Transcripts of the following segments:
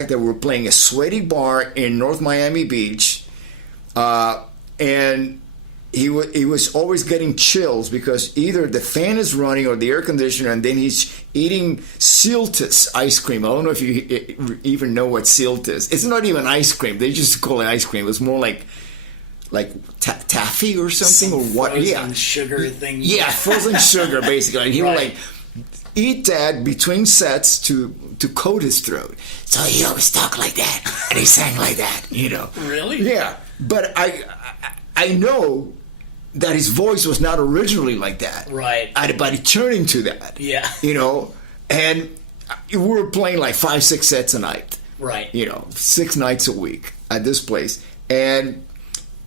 that we were playing a sweaty bar in North Miami Beach, and he was always getting chills because either the fan is running or the air conditioner, and then he's eating Siltis ice cream. I don't know if you even know what Silt is. It's not even ice cream. They just call it ice cream. It was more like taffy or something, or what? Frozen sugar thing. Yeah, frozen sugar basically. And he would like eat that between sets to coat his throat. So he always talked like that, and he sang like that. Really? Yeah, but I know that his voice was not originally like that. Right. But he turned into that. Yeah. And we were playing like 5-6 sets a night. Right. 6 nights a week at this place. And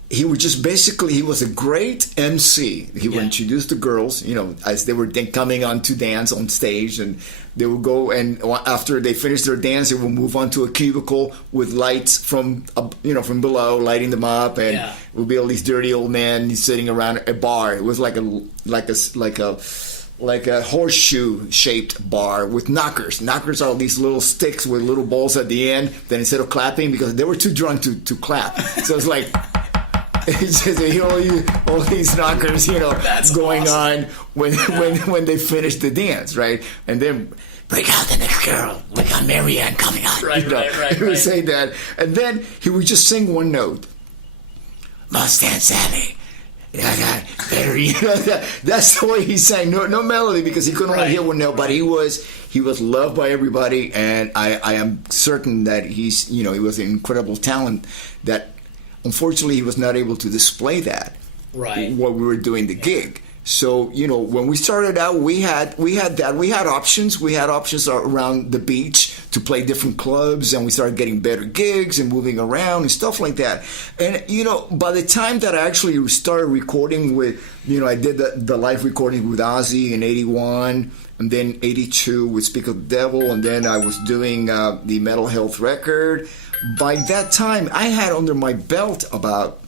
he would just he was a great MC. He would introduce the girls, as they were coming on to dance on stage, and they would go, and after they finished their dance, they would move on to a cubicle with lights from below, lighting them up, and it would be all these dirty old men sitting around a bar. It was like a horseshoe shaped bar with knockers. Knockers are these little sticks with little balls at the end. Then instead of clapping, because they were too drunk to clap, so it's like. It's just, all these knockers, That's going awesome. on when they finish the dance, right? And then break out the next girl. We got Marianne coming on. Right. He would say that, and then he would just sing one note. Mustang Sally. That's the way he sang. No melody, because he couldn't only hear one note. But he was loved by everybody, and I am certain that he was an incredible talent that. Unfortunately, he was not able to display that while we were doing the gig. So, when we started out, we had options. We had options around the beach to play different clubs, and we started getting better gigs and moving around and stuff like that. And, by the time that I actually started recording with, I did the live recording with Ozzy in 81, and then 82 with Speak of the Devil, and then I was doing the Mental Health record. By that time, I had under my belt about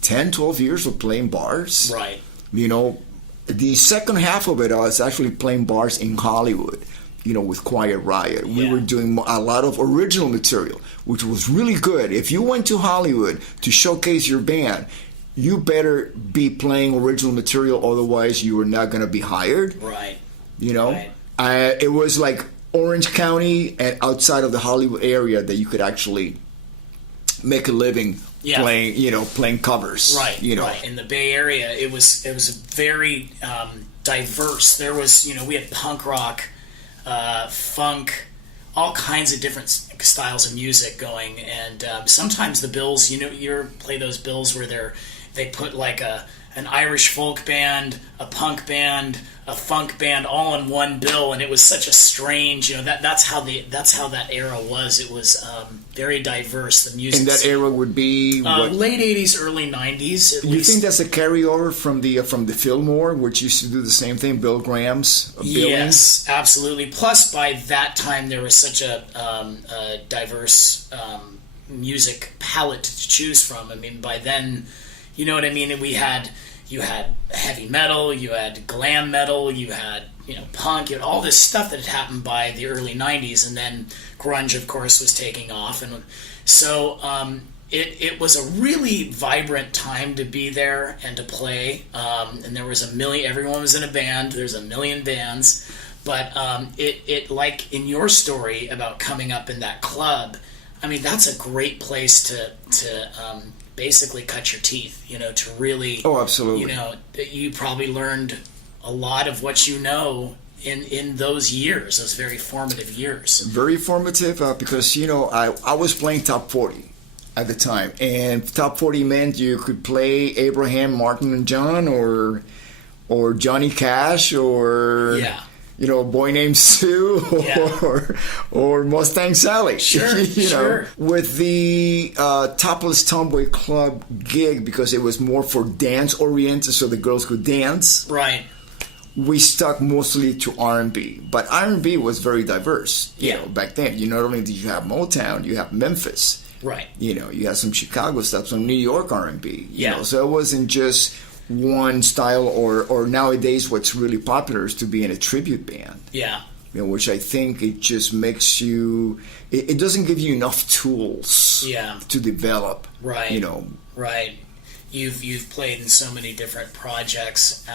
10, 12 years of playing bars. Right. The second half of it, I was actually playing bars in Hollywood, with Quiet Riot. We were doing a lot of original material, which was really good. If you went to Hollywood to showcase your band, you better be playing original material, otherwise you were not going to be hired. Right. It was like Orange County and outside of the Hollywood area that you could actually make a living playing covers. Right. Right. In the Bay Area, it was very diverse. There was we had punk rock, funk, all kinds of different styles of music going, and sometimes the bills. You play those bills where they put like an Irish folk band, a punk band, a funk band, all in one bill, and it was such a strange. That's how that era was. It was very diverse. The music. And that era would be late '80s, early '90s. You think that's a carryover from the Fillmore, which used to do the same thing, Bill Graham's billing? Yes, absolutely. Plus, by that time, there was such a diverse music palette to choose from. I mean, by then, you know what I mean. And you had heavy metal, you had glam metal, you had punk, you had all this stuff that had happened by the early '90s, and then grunge, of course, was taking off, and so it was a really vibrant time to be there and to play. And there was everyone was in a band. There's a million bands, but it like in your story about coming up in that club. I mean, that's a great place to basically cut your teeth, to really... Oh, absolutely. You probably learned a lot of what in those years, those very formative years. Very formative because, I was playing top 40 at the time. And top 40 meant you could play Abraham, Martin, and John, or Johnny Cash, or... Yeah. A boy named Sue, or Mustang Sally. Sure. With the Topless Tomboy Club gig, because it was more for dance oriented, so the girls could dance. Right. We stuck mostly to R&B, but R&B was very diverse. Back then, not only did you have Motown, you have Memphis. Right. You had some Chicago stuff, some New York R&B. Yeah. So it wasn't just one style, or nowadays what's really popular is to be in a tribute band. Yeah. which I think it just makes you. It doesn't give you enough tools to develop. Right. Right. You've played in so many different projects,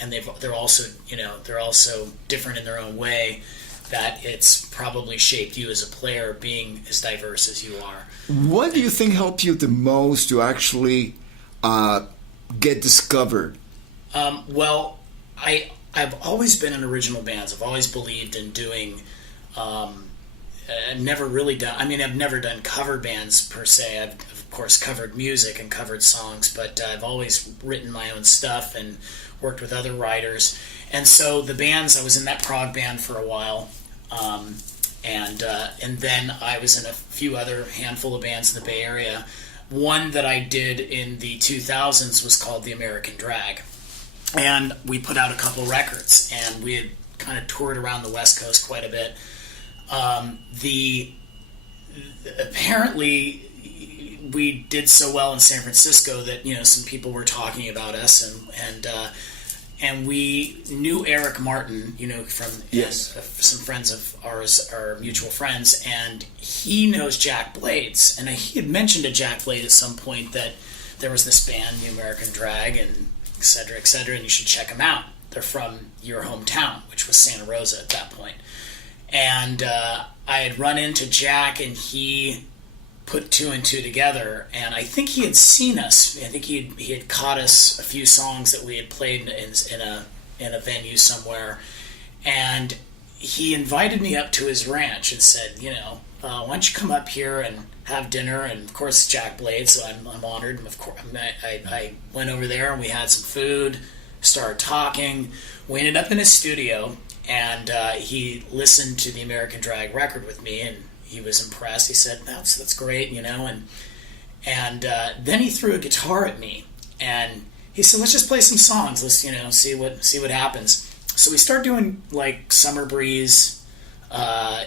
and they're also different in their own way. That it's probably shaped you as a player, being as diverse as you are. What do you think helped you the most to actually get discovered? Well, I've always been in original bands. I've always believed in doing. I've never really done. I mean, I've never done cover bands per se. I've of course covered music and covered songs, but I've always written my own stuff and worked with other writers. And so the bands, I was in that prog band for a while, and then I was in a few other handful of bands in the Bay Area. One that I did in the 2000s was called The American Drag, and we put out a couple records, and we had kind of toured around the West Coast quite a bit. Apparently we did so well in San Francisco that some people were talking about us, and we knew Eric Martin, from some friends of ours, our mutual friends, and he knows Jack Blades, and he had mentioned to Jack Blade at some point that there was this band, The American Drag, and et cetera, and you should check them out. They're from your hometown, which was Santa Rosa at that point. And I had run into Jack, and he put two and two together, and I think he had seen us. I think he had caught us a few songs that we had played in a venue somewhere, and he invited me up to his ranch and said, why don't you come up here and have dinner? And of course, Jack Blade, so I'm honored. And of course, I went over there and we had some food, started talking. We ended up in his studio, and he listened to the American Drag record with me, and he was impressed. He said, "That's great," and then he threw a guitar at me, and he said, "Let's just play some songs. Let's see what happens." So we start doing like Summer Breeze,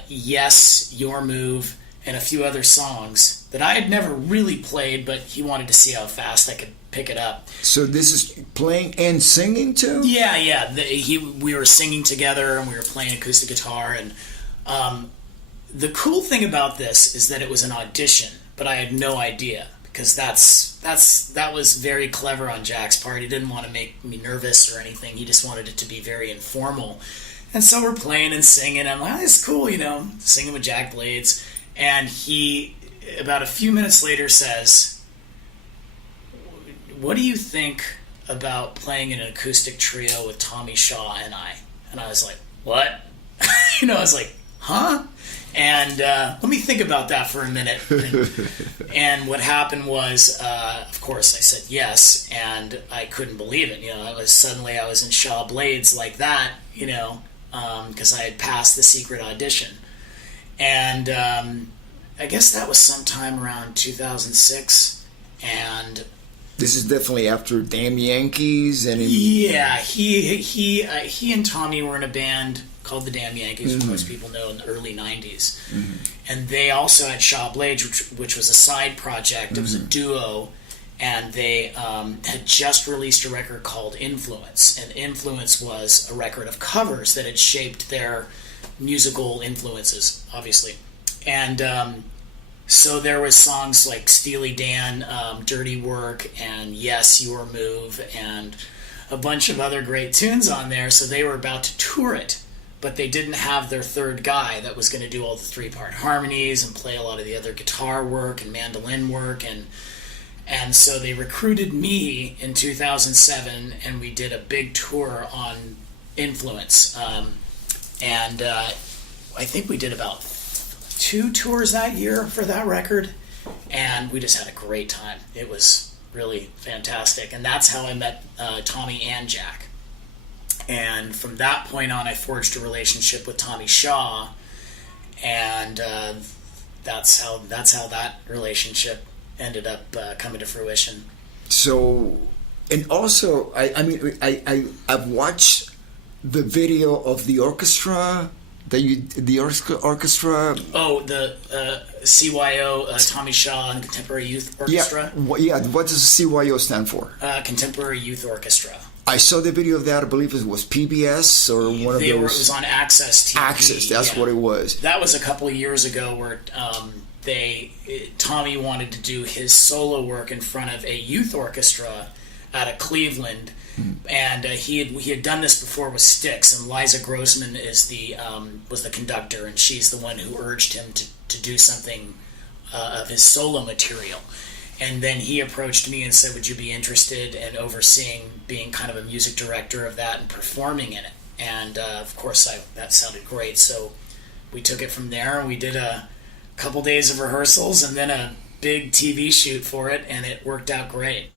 Yes, Your Move, and a few other songs that I had never really played, but he wanted to see how fast I could pick it up. So this is playing and singing too? Yeah. We were singing together, and we were playing acoustic guitar, and the cool thing about this is that it was an audition, but I had no idea, because that was very clever on Jack's part. He didn't want to make me nervous or anything. He just wanted it to be very informal. And so we're playing and singing. I'm like, this is cool, singing with Jack Blades. And he, about a few minutes later, says, "What do you think about playing in an acoustic trio with Tommy Shaw and I?" And I was like, "What?" I was like, "Huh?" And let me think about that for a minute. And what happened was, of course, I said yes, and I couldn't believe it. I was in Shaw Blades like that, because I had passed the secret audition. And I guess that was sometime around 2006, and this is definitely after Damn Yankees, and yeah, he and Tommy were in a band called the Damn Yankees, which most people know, in the early 90s. And they also had Shaw Blades, which was a side project. It was a duo, and they had just released a record called Influence, and Influence was a record of covers that had shaped their musical influences, obviously. And so there was songs like Steely Dan, Dirty Work, and Yes, Your Move, and a bunch of other great tunes on there. So they were about to tour it, but they didn't have their third guy that was going to do all the three-part harmonies and play a lot of the other guitar work and mandolin work, and so they recruited me in 2007, and we did a big tour on Influence, and I think we did about 2 tours that year for that record, and we just had a great time. It was really fantastic, and that's how I met Tommy and Jack. And from that point on, I forged a relationship with Tommy Shaw, and that's how that relationship ended up coming to fruition. So, and also, I've watched the video of the orchestra the orchestra. Oh, the CYO, Tommy Shaw and Contemporary Youth Orchestra. Yeah. What does CYO stand for? Contemporary Youth Orchestra. I saw the video of that. I believe it was PBS or one of those. It was on Access TV. Access, that's what it was. That was a couple of years ago where Tommy wanted to do his solo work in front of a youth orchestra out of Cleveland, and he had done this before with Styx, and Liza Grossman was the conductor, and she's the one who urged him to do something of his solo material. And then he approached me and said, would you be interested in overseeing being kind of a music director of that and performing in it? And of course that sounded great, so we took it from there, and we did a couple days of rehearsals and then a big TV shoot for it, and it worked out great.